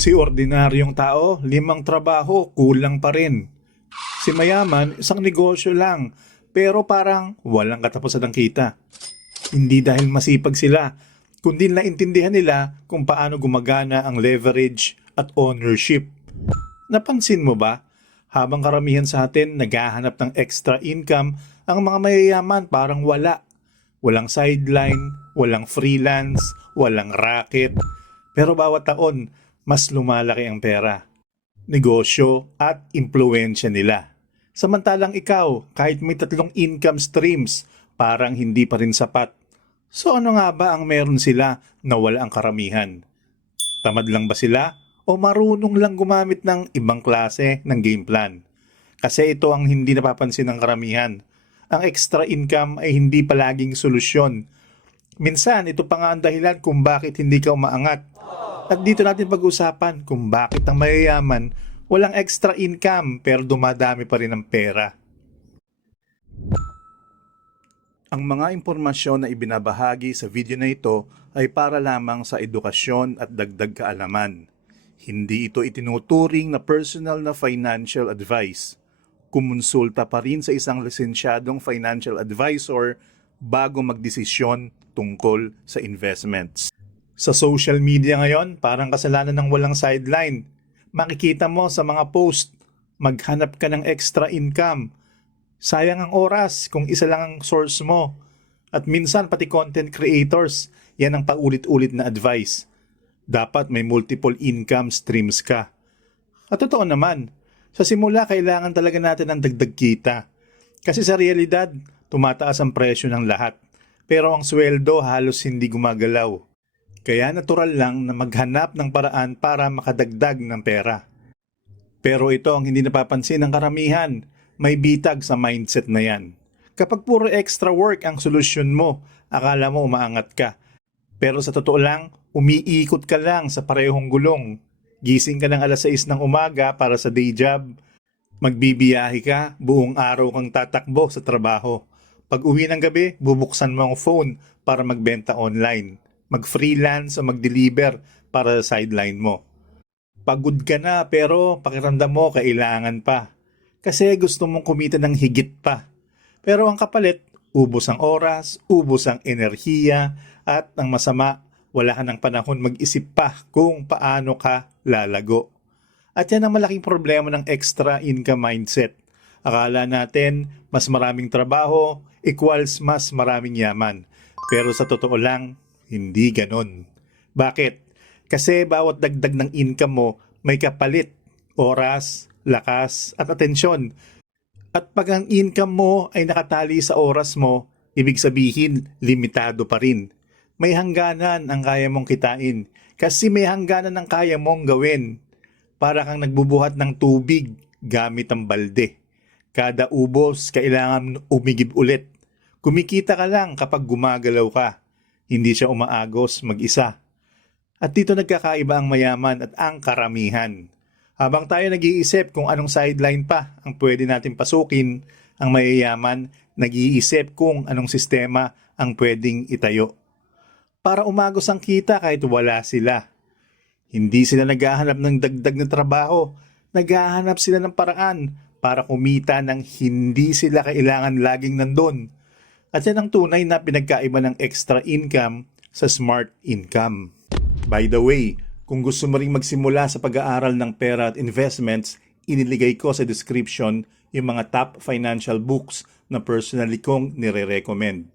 Si ordinaryong tao, limang trabaho, kulang pa rin. Si mayaman, isang negosyo lang, pero parang walang katapusan ng kita. Hindi dahil masipag sila, kundi naintindihan nila kung paano gumagana ang leverage at ownership. Napansin mo ba? Habang karamihan sa atin naghahanap ng extra income, ang mga mayayaman parang wala. Walang sideline, walang freelance, walang racket. Pero bawat taon, mas lumalaki ang pera, negosyo at impluensya nila. Samantalang ikaw, kahit may tatlong income streams, parang hindi pa rin sapat. So ano nga ba ang meron sila na wala ang karamihan? Tamad lang ba sila o marunong lang gumamit ng ibang klase ng game plan? Kasi ito ang hindi napapansin ng karamihan. Ang extra income ay hindi palaging solusyon. Minsan, ito pa nga ang dahilan kung bakit hindi ka umaangat. At dito natin pag-usapan kung bakit ang mayayaman walang extra income pero dumadami pa rin ang pera. Ang mga impormasyon na ibinabahagi sa video na ito ay para lamang sa edukasyon at dagdag kaalaman. Hindi ito itinuturing na personal na financial advice. Kumonsulta pa rin sa isang lisensyadong financial advisor bago magdesisyon tungkol sa investments. Sa social media ngayon, parang kasalanan ng walang sideline. Makikita mo sa mga post, maghanap ka ng extra income. Sayang ang oras kung isa lang ang source mo. At minsan pati content creators, yan ang paulit-ulit na advice. Dapat may multiple income streams ka. At totoo naman, sa simula kailangan talaga natin ng dagdag kita. Kasi sa realidad, tumataas ang presyo ng lahat. Pero ang sweldo halos hindi gumagalaw. Kaya natural lang na maghanap ng paraan para makadagdag ng pera. Pero ito ang hindi napapansin ng karamihan. May bitag sa mindset na yan. Kapag puro extra work ang solusyon mo, akala mo umaangat ka. Pero sa totoo lang, umiikot ka lang sa parehong gulong. Gising ka ng alas 6 ng umaga para sa day job. Magbibiyahe ka, buong araw kang tatakbo sa trabaho. Pag uwi ng gabi, bubuksan mo ang phone para magbenta online. Mag-freelance o mag-deliver para sa sideline mo. Pagod ka na pero pakiramdam mo kailangan pa. Kasi gusto mong kumita ng higit pa. Pero ang kapalit, ubos ang oras, ubos ang enerhiya, at ang masama, wala ka ng panahon mag-isip pa kung paano ka lalago. At yan ang malaking problema ng extra income mindset. Akala natin mas maraming trabaho equals mas maraming yaman. Pero sa totoo lang, hindi ganon. Bakit? Kasi bawat dagdag ng income mo may kapalit, oras, lakas at atensyon. At pag ang income mo ay nakatali sa oras mo, ibig sabihin limitado pa rin. May hangganan ang kaya mong kitain kasi may hangganan ang kaya mong gawin. Para kang nagbubuhat ng tubig gamit ang balde. Kada ubos, kailangan umigib ulit. Kumikita ka lang kapag gumagalaw ka. Hindi siya umaagos mag-isa. At dito nagkakaiba ang mayaman at ang karamihan. Habang tayo nag-iisip kung anong sideline pa ang pwede natin pasukin, ang mayayaman nag-iisip kung anong sistema ang pwedeng itayo. Para umagos ang kita kahit wala sila. Hindi sila naghahanap ng dagdag na trabaho. Naghahanap sila ng paraan para kumita ng hindi sila kailangan laging nandun. At yan ang tunay na pinagkaiba ng extra income sa smart income. By the way, kung gusto mo ring magsimula sa pag-aaral ng pera at investments, iniligay ko sa description yung mga top financial books na personally kong nire-recommend.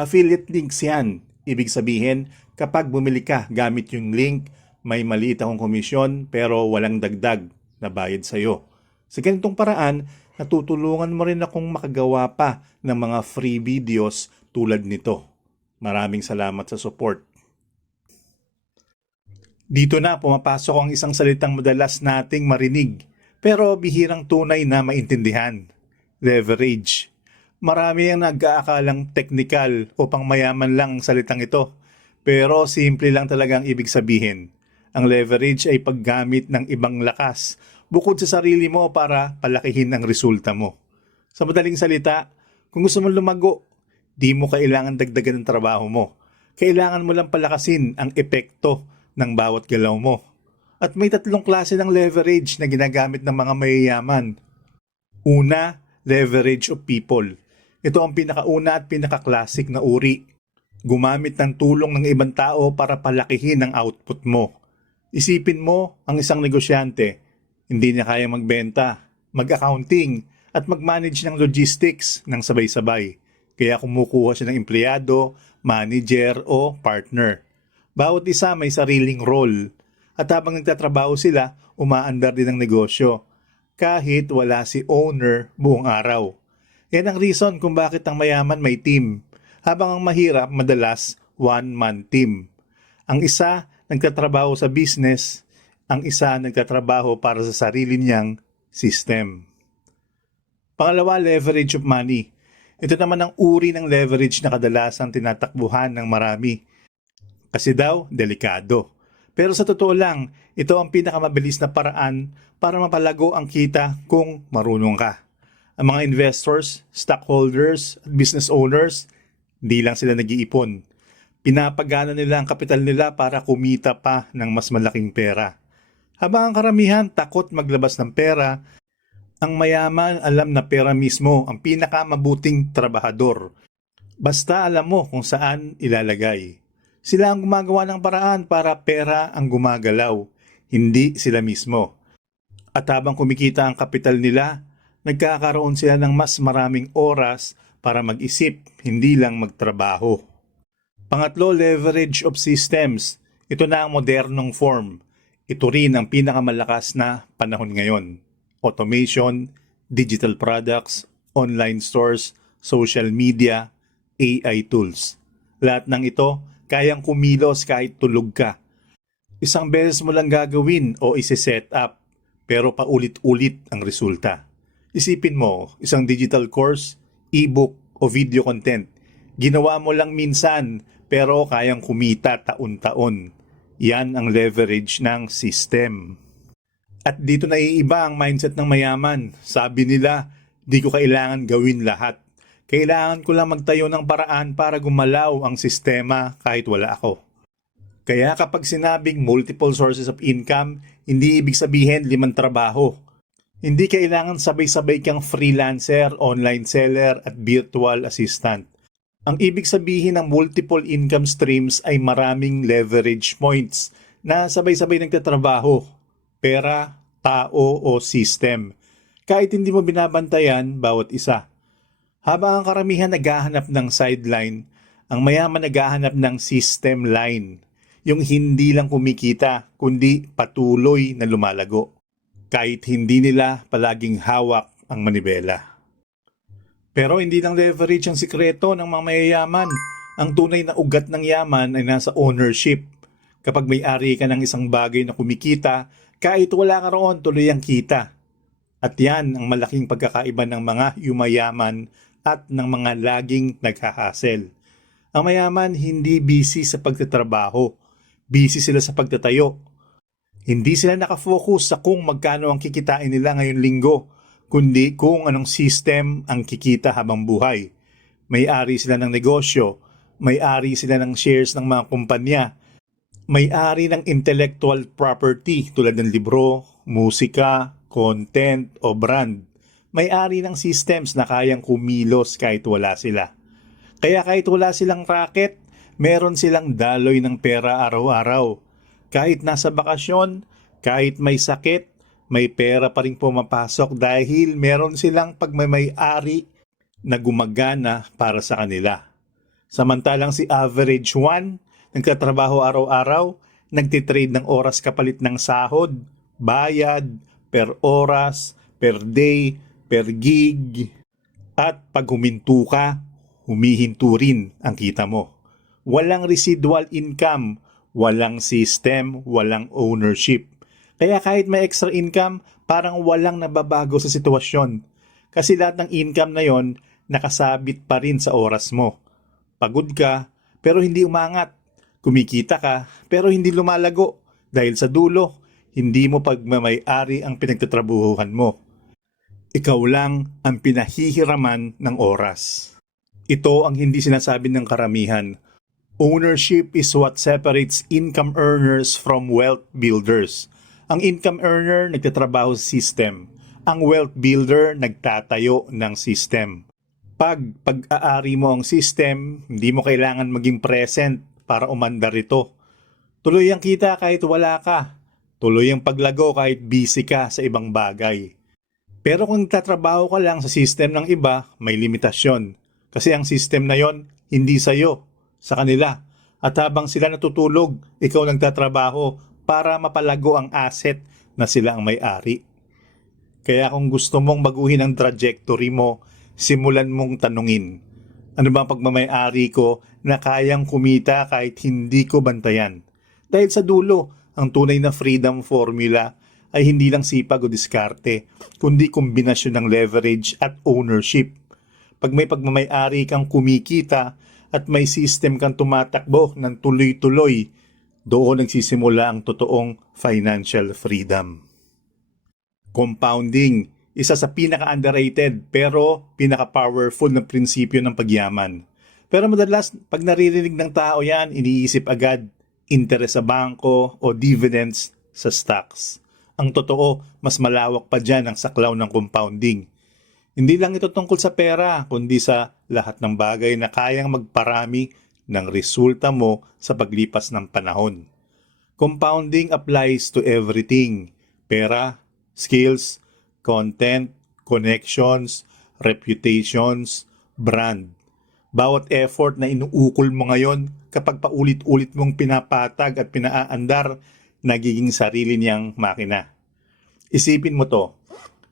Affiliate links yan. Ibig sabihin, kapag bumili ka gamit yung link, may maliit akong komisyon pero walang dagdag na bayad sa'yo. Sa ganitong paraan, natutulungan mo rin akong makagawa pa ng mga free videos tulad nito. Maraming salamat sa support. Dito na pumapasok ang isang salitang madalas nating marinig pero bihirang tunay na maintindihan. Leverage. Marami ang nag-aakalang technical o pangmayaman lang ang salitang ito. Pero simple lang talaga ang ibig sabihin. Ang leverage ay paggamit ng ibang lakas bukod sa sarili mo para palakihin ang resulta mo. Sa madaling salita, kung gusto mong lumago, di mo kailangan dagdagan ng trabaho mo. Kailangan mo lang palakasin ang epekto ng bawat galaw mo. At may tatlong klase ng leverage na ginagamit ng mga mayayaman. Una, leverage of people. Ito ang pinakauna at pinaka-classic na uri. Gumamit ng tulong ng ibang tao para palakihin ang output mo. Isipin mo ang isang negosyante, hindi niya kaya magbenta, mag-accounting, at mag-manage ng logistics ng sabay-sabay. Kaya kumukuha siya ng empleyado, manager o partner. Bawat isa may sariling role. At habang nagtatrabaho sila, umaandar din ang negosyo. Kahit wala si owner buong araw. Yan ang reason kung bakit ang mayaman may team. Habang ang mahirap madalas one-man team. Ang isa nagtatrabaho sa business, ang isa nagtatrabaho para sa sarili niyang system. Pangalawa, leverage of money. Ito naman ang uri ng leverage na kadalasang tinatakbuhan ng marami. Kasi daw, delikado. Pero sa totoo lang, ito ang pinakamabilis na paraan para mapalago ang kita kung marunong ka. Ang mga investors, stockholders, at business owners, di lang sila nag-iipon. Pinapagana nila ang kapital nila para kumita pa ng mas malaking pera. Habang ang karamihan takot maglabas ng pera, ang mayaman alam na pera mismo ang pinakamabuting trabahador. Basta alam mo kung saan ilalagay. Sila ang gumagawa ng paraan para pera ang gumagalaw, hindi sila mismo. At habang kumikita ang kapital nila, nagkakaroon sila ng mas maraming oras para mag-isip, hindi lang magtrabaho. Pangatlo, leverage of systems. Ito na ang modernong form. Ito rin ang pinakamalakas na panahon ngayon. Automation, digital products, online stores, social media, AI tools. Lahat ng ito, kayang kumilos kahit tulog ka. Isang beses mo lang gagawin o isi-set up, pero paulit-ulit ang resulta. Isipin mo, isang digital course, ebook o video content. Ginawa mo lang minsan, pero kayang kumita taon-taon. Yan ang leverage ng system. At dito na iiba ang mindset ng mayaman. Sabi nila, di ko kailangan gawin lahat. Kailangan ko lang magtayo ng paraan para gumalaw ang sistema kahit wala ako. Kaya kapag sinabing multiple sources of income, hindi ibig sabihin limang trabaho. Hindi kailangan sabay-sabay kang freelancer, online seller at virtual assistant. Ang ibig sabihin ng multiple income streams ay maraming leverage points na sabay-sabay nagtatrabaho. Pera, tao o system. Kahit hindi mo binabantayan bawat isa. Habang ang karamihan naghahanap ng sideline, ang mayaman naghahanap ng system line. Yung hindi lang kumikita, kundi patuloy na lumalago. Kahit hindi nila palaging hawak ang manibela. Pero hindi lang leverage ang sikreto ng mga mayayaman. Ang tunay na ugat ng yaman ay nasa ownership. Kapag may-ari ka ng isang bagay na kumikita, kahit wala ka roon, tuloy ang kita. At yan ang malaking pagkakaiba ng mga yumayaman at ng mga laging naghahasel. Ang mayaman hindi busy sa pagtatrabaho. Busy sila sa pagtatayo. Hindi sila nakafocus sa kung magkano ang kikitain nila ngayon linggo, kundi kung anong system ang kikita habang buhay. May-ari sila ng negosyo, may-ari sila ng shares ng mga kumpanya, may-ari ng intellectual property tulad ng libro, musika, content o brand. May-ari ng systems na kayang kumilos kahit wala sila. Kaya kahit wala silang racket, meron silang daloy ng pera araw-araw. Kahit nasa bakasyon, kahit may sakit, may pera pa rin pumapasok dahil meron silang pagmamay-ari na gumagana para sa kanila. Samantalang si average one, nagtatrabaho araw-araw, nagtitrade ng oras kapalit ng sahod, bayad, per oras, per day, per gig. At pag huminto ka, humihinto rin ang kita mo. Walang residual income, walang system, walang ownership. Kaya kahit may extra income, parang walang nababago sa sitwasyon. Kasi lahat ng income na yon nakasabit pa rin sa oras mo. Pagod ka, pero hindi umangat. Kumikita ka, pero hindi lumalago. Dahil sa dulo, hindi mo pagmamay-ari ang pinagtatrabuhuhan mo. Ikaw lang ang pinahihiraman ng oras. Ito ang hindi sinasabi ng karamihan. Ownership is what separates income earners from wealth builders. Ang income earner nagtatrabaho sa system. Ang wealth builder nagtatayo ng system. Pag pag-aari mo ang system, hindi mo kailangan maging present para umandar ito. Tuloy ang kita kahit wala ka. Tuloy ang paglago kahit busy ka sa ibang bagay. Pero kung nagtatrabaho ka lang sa system ng iba, may limitasyon. Kasi ang system na yon hindi sa'yo, sa kanila. At habang sila natutulog, ikaw nagtatrabaho para mapalago ang asset na sila ang may-ari. Kaya kung gusto mong baguhin ang trajectory mo, simulan mong tanungin, ano ba ang pagmamayari ko na kayang kumita kahit hindi ko bantayan? Dahil sa dulo, ang tunay na freedom formula ay hindi lang sipag o diskarte, kundi kombinasyon ng leverage at ownership. Pag may pagmamayari kang kumikita at may system kang tumatakbo ng tuloy-tuloy, doon nagsisimula ang totoong financial freedom. Compounding, isa sa pinaka-underrated pero pinaka-powerful na prinsipyo ng pagyaman. Pero madalas, pag naririnig ng tao yan, iniisip agad interes sa bangko o dividends sa stocks. Ang totoo, mas malawak pa dyan ang saklaw ng compounding. Hindi lang ito tungkol sa pera, kundi sa lahat ng bagay na kayang magparami ng resulta mo sa paglipas ng panahon. Compounding applies to everything. Pera, skills, content, connections, reputations, brand. Bawat effort na inuukol mo ngayon kapag paulit-ulit mong pinapatag at pinaaandar, nagiging sarili niyang makina. Isipin mo to,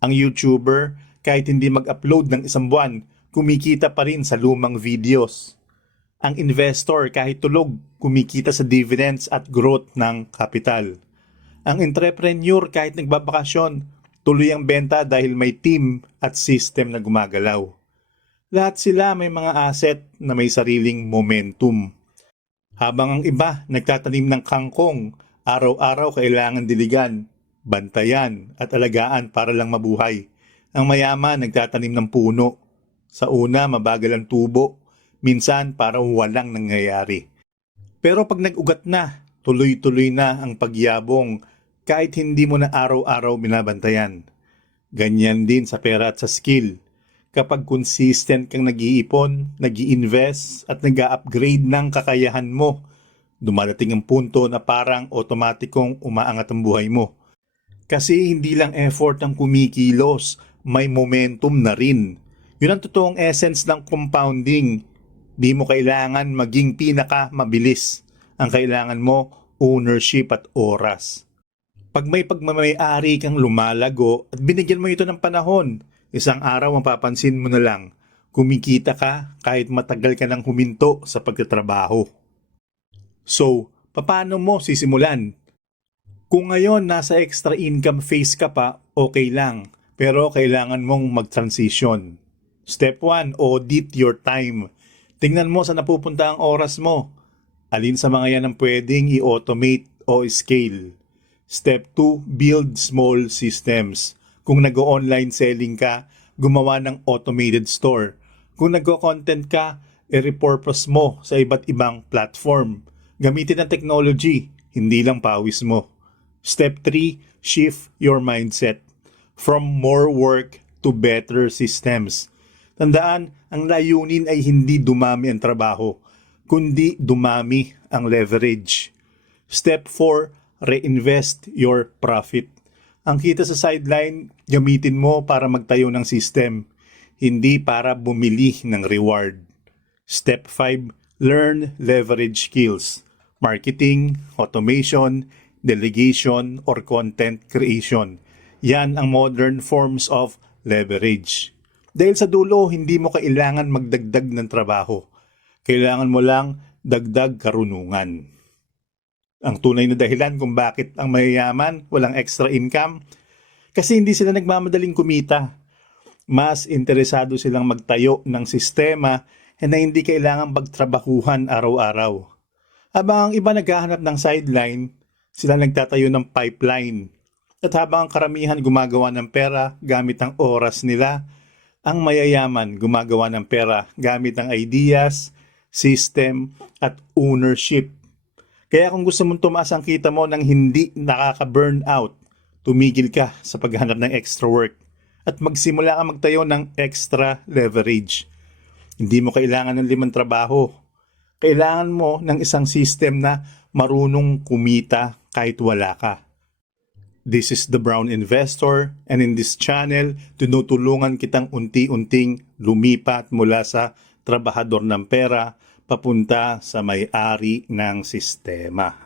ang YouTuber kahit hindi mag-upload ng isang buwan, kumikita pa rin sa lumang videos. Ang investor kahit tulog, kumikita sa dividends at growth ng kapital. Ang entrepreneur kahit nagbabakasyon, tuloy ang benta dahil may team at system na gumagalaw. Lahat sila may mga asset na may sariling momentum. Habang ang iba nagtatanim ng kangkong, araw-araw kailangan diligan, bantayan at alagaan para lang mabuhay. Ang mayaman nagtatanim ng puno. Sa una, mabagal ang tubo. Minsan, parang walang nangyayari. Pero pag nag-ugat na, tuloy-tuloy na ang pagyabong kahit hindi mo na araw-araw binabantayan. Ganyan din sa pera at sa skill. Kapag consistent kang nag-iipon, nag invest at nag upgrade ng kakayahan mo, dumadating ang punto na parang otomatikong umaangat ang buhay mo. Kasi hindi lang effort ang kumikilos, may momentum na rin. Yun ang totoong essence ng compounding. Di mo kailangan maging pinaka mabilis. Ang kailangan mo, ownership at oras. Pag may pagmamayari kang lumalago at binigyan mo ito ng panahon, isang araw mapapansin mo na lang, kumikita ka kahit matagal ka nang huminto sa pagtatrabaho. So, paano mo sisimulan? Kung ngayon nasa extra income phase ka pa, okay lang. Pero kailangan mong mag-transition. Step 1, audit your time. Tingnan mo sa napupunta ang oras mo. Alin sa mga yan ang pwedeng i-automate o scale. Step 2, build small systems. Kung nag-online selling ka, gumawa ng automated store. Kung nag-content ka, i-repurpose mo sa iba't ibang platform. Gamitin ang technology, hindi lang pawis mo. Step 3, shift your mindset. From more work to better systems. Tandaan, ang layunin ay hindi dumami ang trabaho, kundi dumami ang leverage. Step 4, reinvest your profit. Ang kita sa sideline, gamitin mo para magtayo ng system, hindi para bumili ng reward. Step 5, learn leverage skills. Marketing, automation, delegation, or content creation. Yan ang modern forms of leverage. Dahil sa dulo, hindi mo kailangan magdagdag ng trabaho. Kailangan mo lang dagdag karunungan. Ang tunay na dahilan kung bakit ang mayayaman walang extra income kasi hindi sila nagmamadaling kumita. Mas interesado silang magtayo ng sistema na hindi kailangan magtrabahuhan araw-araw. Habang ang iba naghahanap ng sideline, sila nagtatayo ng pipeline. At habang ang karamihan gumagawa ng pera gamit ang oras nila, ang mayayaman gumagawa ng pera gamit ang ideas, system, at ownership. Kaya kung gusto mong tumaas ang kita mo nang hindi nakaka-burn out, tumigil ka sa paghahanap ng extra work at magsimula ka magtayo ng extra leverage. Hindi mo kailangan ng limang trabaho. Kailangan mo ng isang system na marunong kumita kahit wala ka. This is the Brown Investor and in this channel, tinutulungan kitang unti-unting lumipat mula sa trabahador ng pera papunta sa may-ari ng sistema.